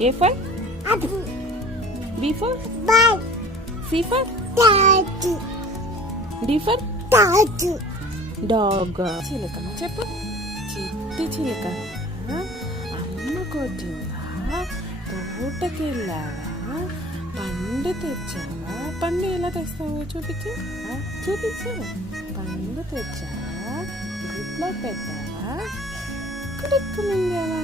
A for B for C for D for dog. చిలక చెప్పు. చిట్టి చిలక అమ్మ కొట్టిందా, తోటకెళ్ళావా, పండు తెచ్చావా? పండు ఎలా తెస్తావో చూపించు. చూపించు. పండు తెచ్చావా, గుడ్లో పెట్టావా, కుడుక్కుమింగావా?